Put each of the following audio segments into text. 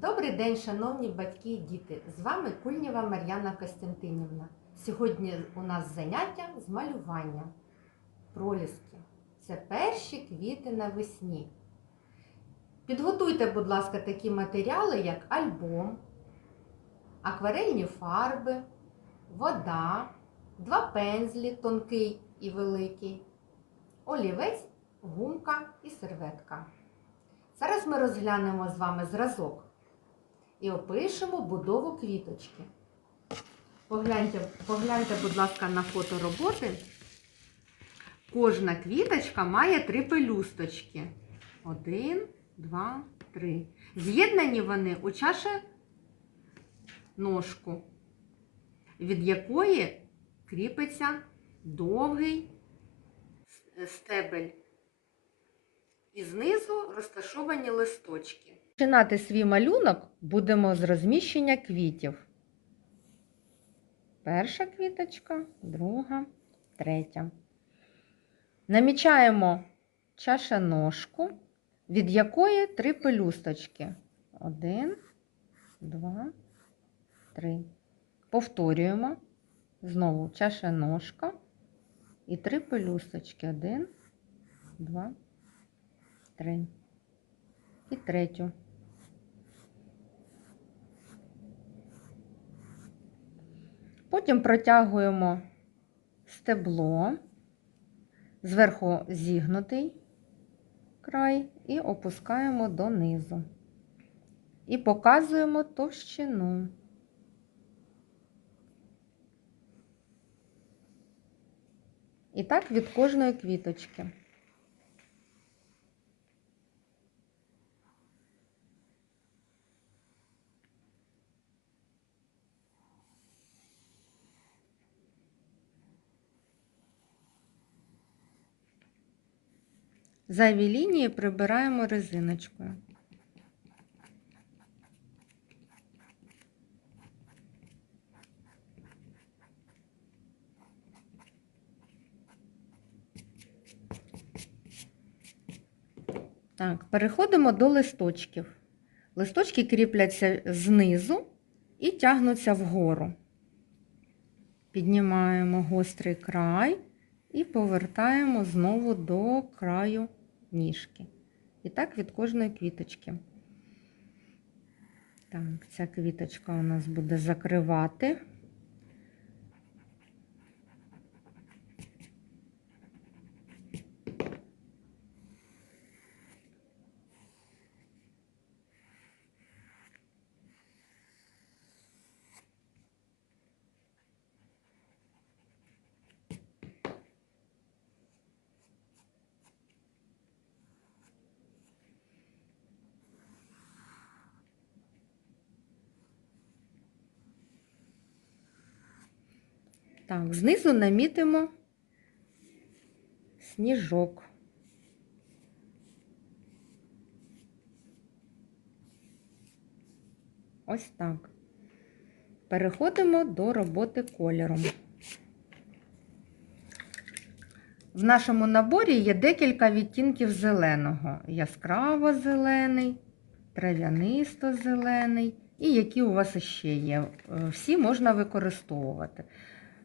Добрий день, шановні батьки і діти! З вами Кульнєва Мар'яна Костянтинівна. Сьогодні у нас заняття з малювання. Проліски. Це перші квіти навесні. Підготуйте, будь ласка, такі матеріали, як альбом, акварельні фарби, вода, два пензлі тонкий і великий, олівець, гумка і серветка. Зараз ми розглянемо з вами зразок і опишемо будову квіточки. Погляньте, погляньте, будь ласка, на фото роботи. Кожна квіточка має три пелюсточки. Один, два, три. З'єднані вони у чаше ножку, від якої кріпиться довгий стебель. І знизу розташовані листочки. Починати свій малюнок будемо з розміщення квітів. Перша квіточка, друга, третя. Намічаємо чашеножку, від якої три пелюсточки. Один, два, три. Повторюємо. Знову чашеножка і три пелюсточки. Один, два, три. І третю. Потім протягуємо стебло, зверху зігнутий край і опускаємо донизу. І показуємо товщину. І так від кожної квіточки. Зайві лінії прибираємо резиночкою. Так, переходимо до листочків. Листочки кріпляться знизу і тягнуться вгору. Піднімаємо гострий край і повертаємо знову до краю ніжки. І так від кожної квіточки. Так, ця квіточка у нас буде закривати. Так, знизу намітимо сніжок. Ось так. Переходимо до роботи кольором. В нашому наборі є декілька відтінків зеленого. Яскраво зелений, трав'янисто зелений і які у вас ще є. Е, Всі можна використовувати.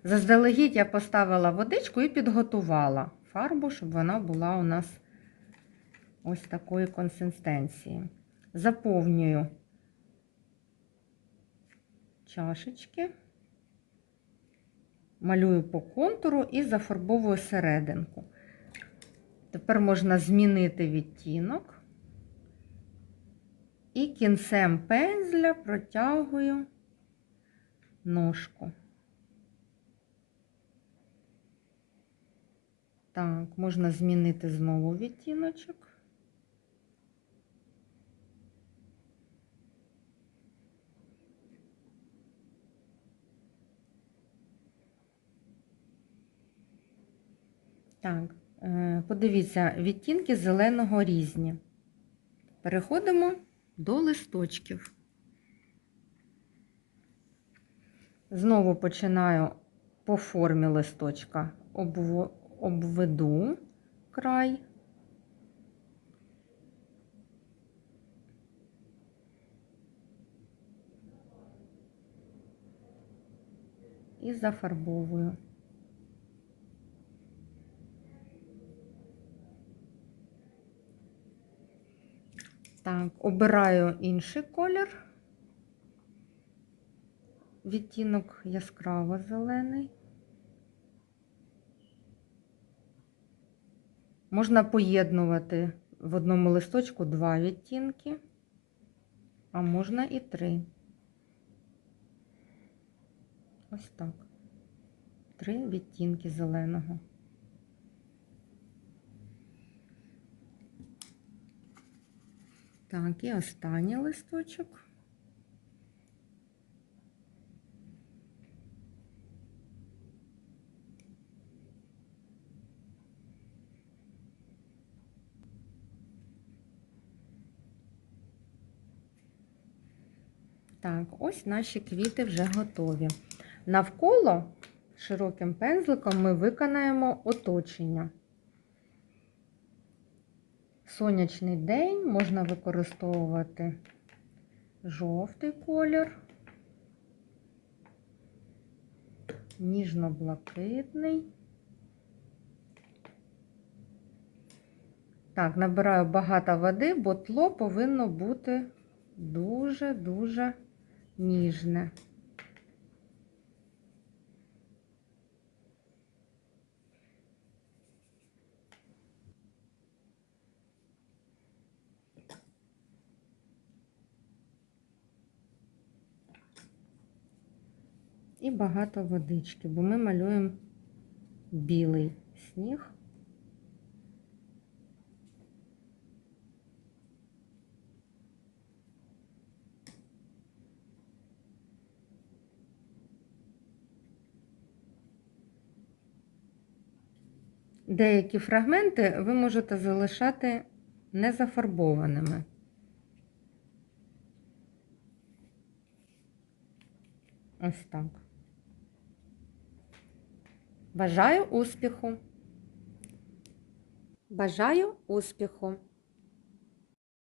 Заздалегідь я поставила водичку і підготувала фарбу, щоб вона була у нас ось такої консистенції. Заповнюю чашечки, малюю по контуру і зафарбовую серединку. Тепер можна змінити відтінок і кінцем пензля протягую ножку. Так, можна змінити знову відтіночок. Так, е, подивіться, відтінки зеленого різні. Переходимо до листочків. Знову починаю по формі листочка обво- обведу край. І зафарбовую. Так, обираю інший колір, відтінок яскраво зелений. Можна поєднувати в одному листочку два відтінки, а можна і три. Ось так. Три відтінки зеленого. Так, і останній листочок. Так, ось наші квіти вже готові. Навколо широким пензликом ми виконаємо оточення. Сонячний день можна використовувати жовтий колір, ніжно-блакитний. Так, набираю багато води, бо тло повинно бути дуже-дуже ніжне. І багато водички, бо ми малюємо білий сніг. Деякі фрагменти ви можете залишати незафарбованими. Ось так. Бажаю успіху. Бажаю успіху!